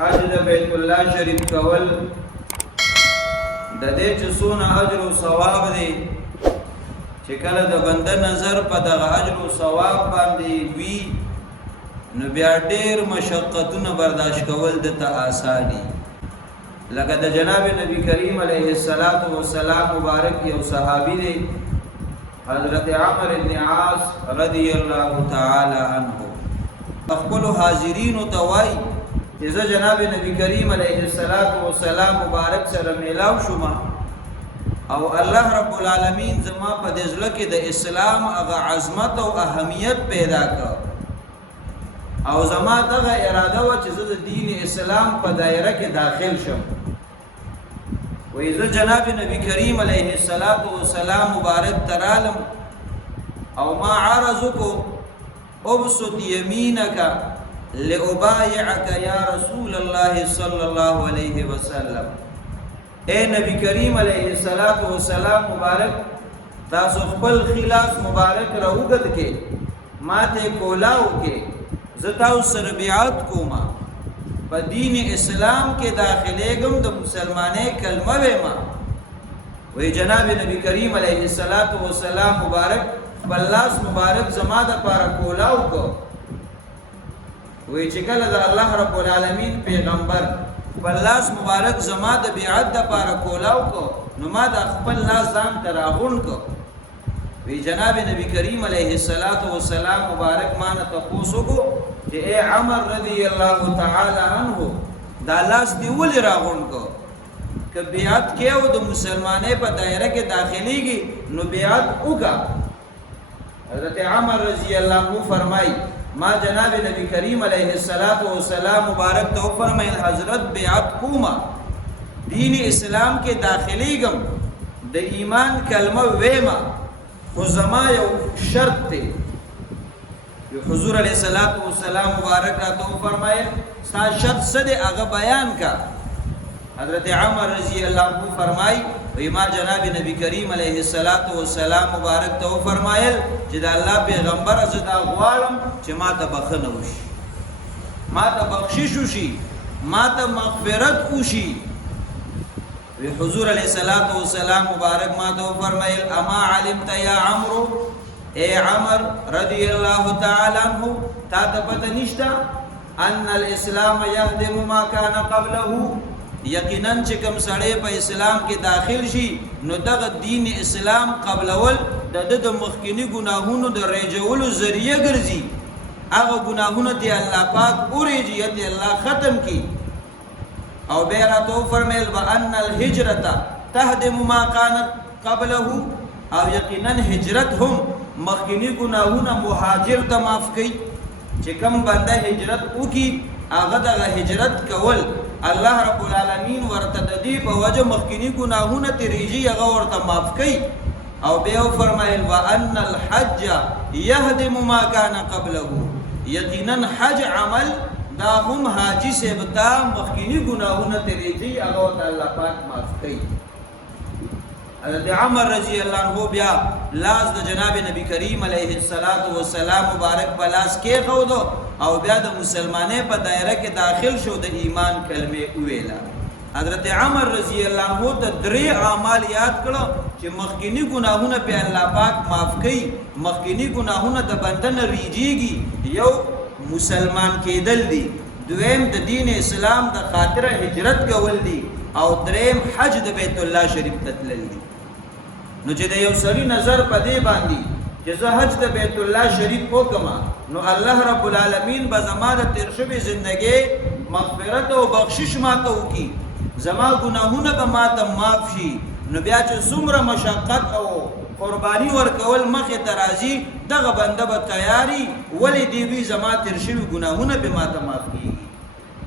حج د بیت الله شریف کول د دې چې څونه اجر او ثواب دی چې کله د بنده نظر په دغه اجر او ثواب باندې وي نو بیا ډېر مشقتونه برداشت کول دته آساني لکه د جناب نبی کریم علیه السلام مبارک یو صحابي دی حضرت عمرو بن عاص رضی الله تعالی عنه خپل حاضرین ته وایي چې جناب نبی کریم علیه السلام مبارک سره میلاو شوم او الله رب العالمین زما په دې ځل کې د اسلام هغه عظمت او اهمیت پیدا کړ او زما دغه اراده و چې زه د دین اسلام په دایره کې داخل شم وې زه جناب نبی کریم علیه السلام مبارک ترالم او ما عرضکو ابسط یمینک لأبايعك يا رسول الله صلى الله عليه وسلم اے نبی کریم علیہ السلام مبارک تاسو خپل خلاص مبارک راوګد کې ماته کولاو کې زتاو سره بیعت کوما په دین اسلام کې داخله غم د مسلمانې کلمه وېما وې جناب نبی کریم علیہ السلام مبارک بلاس مبارک زما د پاره کولاو کو وی چې کله د الله رب العالمین پیغمبر بلاس مبارک زما د بیعت د پاره کولاو کو نو ما د خپل لاس ځان تراغون کو وی جناب نبی کریم علیه السلام مبارک ما نه تاسو کو چې اے عمر رضی الله تعالی عنہ دا لاس دی ول راغون کو ک بیعت کېو د مسلمانې په دایره کې داخليږي نو بیعت وکا حضرت عمر رضی الله عنه فرمای ما جناب نبی کریم علیہ السلام مبارک تو فرمائل حضرت بیعت کوما دین اسلام کے داخلی گم د ایمان کلمہ ویما خو زما یو شرط تے یو حضور علیہ السلام مبارک را تو فرمائل سا شرط صد اغا بیان کا حضرت عمر رضی اللہ عنہ فرمائی ویما جناب نبی کریم علیہ السلام مبارک تو فرمایل چې د الله پیغمبر زدا غوالم چې ما ته بخنه وشي ما ته بخشش وشي ما ته مغفرت وشي وی حضور علیہ السلام مبارک ما ته فرمایل اما علمت یا عمرو اے عمر رضی اللہ تعالی عنہ تا ته پته نشتا ان الاسلام يهدم ما كان قبله یقینا چې کوم سړی په اسلام کې داخل شي نو دغه دین اسلام قبل اول د مخکینی ګناهونو د ریجولو ذریعہ ګرځي هغه ګناهونه دی الله پاک اورېږي ته الله ختم کی او بیا راته فرمایل وان الهجرة تهدم ما كانت قبله او یقینا هجرت هم مخکینی ګناهونه مهاجر ته معاف کوي چې کوم بنده هجرت وکي هغه د هجرت کول الله رب العالمین ورته د دې په وجه مخکینی ګناهونه تیریږي هغه ورته معاف کوي او بیا فرمایل وان الحج يهدم ما كان قبله یقینا حج عمل دا هم حاجی سے بتا مخکینی ګناهونه تیریږي هغه ورته الله پاک معاف کوي حضرت عمر رضی اللہ عنہ بیا لاس د جناب نبی کریم علیہ السلام مبارک بلاس کې خودو او بیا د مسلمانې په دایره کې داخل شو د ایمان کلمه ویلا حضرت عمر رضی اللہ عنہ ته درې اعمال یاد کړو چې مخکینی ګناهونه په الله پاک معاف کوي مخکینی ګناهونه د بنده نه ریږي یو مسلمان کېدل دي دویم د دین اسلام د خاطر هجرت کول دي او دریم حج د بیت الله شریف تتلل دي نو چې د یو سړي نظر په دې باندې چې زه حج د بیت الله شریف وکما نو الله رب العالمین به زما د تیر شوی ژوندۍ مغفرت او بخشش ماته وکي زما ګناهونه به ماته معاف شي نو بیا چې څومره مشقت او قربانی ورکول مخه ترازی دغه بنده به تیاری ولې دی وی زما تیر شوی ګناهونه به ماته معاف کړي